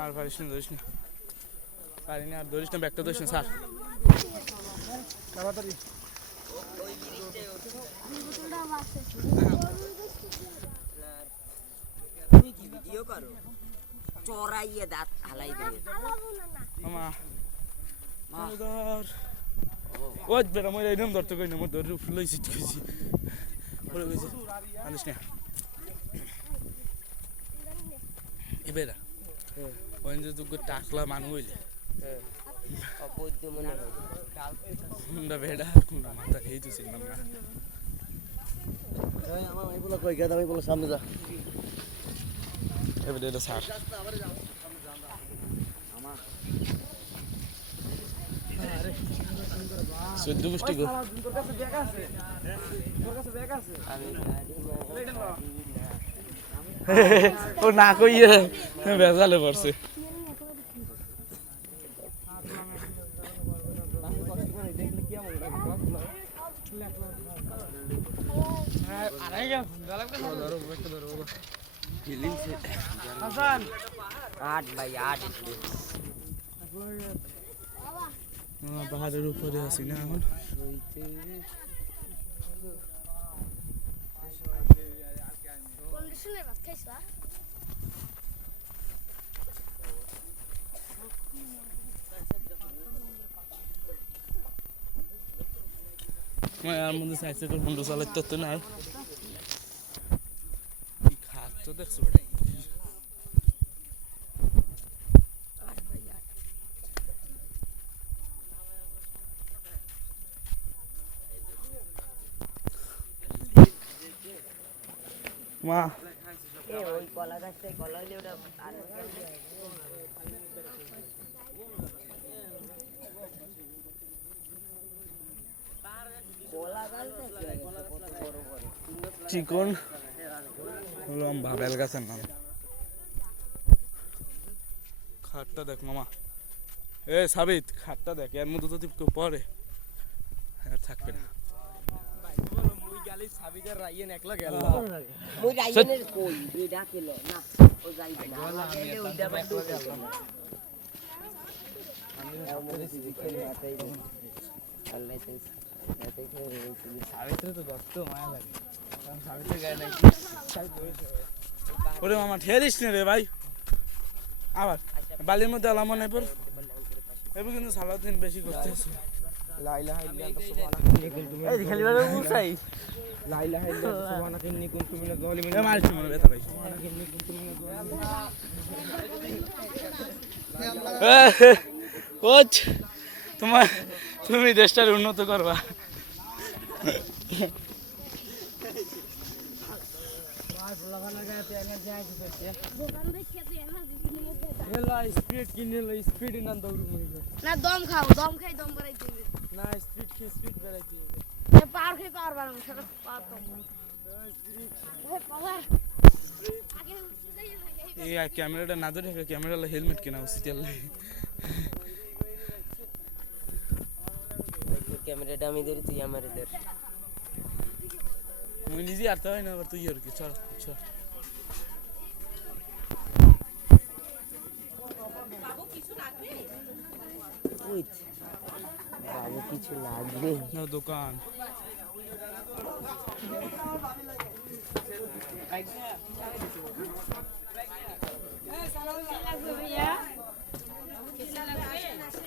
আর পারিস না, ধরিস না, পারি না, আর ধরিস না, ব্যাগটা ধরিস না স্যার। তাড়াতাড়ি তুমি কি ভিডিও করো? চড়াইয়ে দাঁত হালাই দিয়ে মামা ধর ওই বেটা মই এরকম ধরতে কই না, মই ধরে ফুলাই সিট গেছি পড়ে গেছি, জানিস না এবেরা ওই যে তুই টাকলা মানুষ হইলে অবৈধ মনে হয় কোনটা বেড়া কোনটা মাথা খেয়ে তো ছিলাম না। আমার ভাই বলো কই গেদা ভাই বলো সামনে যা এবারে এটা স্যার চোদ্দ গোষ্ঠী গো ও না কইয়ে বেজালে পড়ছে। পাহাড়ের উপরে আছি না এখন, আর মধ্যে সাইডে করে হুন্ডো চালাইতে তো নাই খাত তো দেখছো মা ওই কলা গাছটাই কলা হইলে ওটা চিকন হলো ভাবেল গাছের নাম। খাটটা দেখ মামা, এ সাবিত খাটটা দেখ, এর মধ্যে যদি কেউ পড়ে আর থাকবে না। ওরে মামা ঠেরিস নে রে ভাই, আবার বালির মধ্যে আলাম মনে পর এবার কিন্তু সালাদিন বেশি করতেছে। তোমার তুমি দেশটার উন্নত করবা। স্পিড কিনে স্পিড না দৌড় না দম খাও, দম খাই দম বাড়াইতে হবে না স্পিড খেয়ে স্পিড বেড়াইতে হবে। পাওয়ার খাই পাওয়ার বাড়ানো সেটা পাওয়ার কম পাওয়ার আগে এই ক্যামেরাটা না ধরে ক্যামেরা হেলমেট কেনা উচিত। ক্যামেরাটা আমি ধরি, তুই আমার ধর। মুই নিজে আরতে হয় না, আবার তুই আর কি চল চল। বাবু কিছু লাগবে না দোকান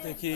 দেখি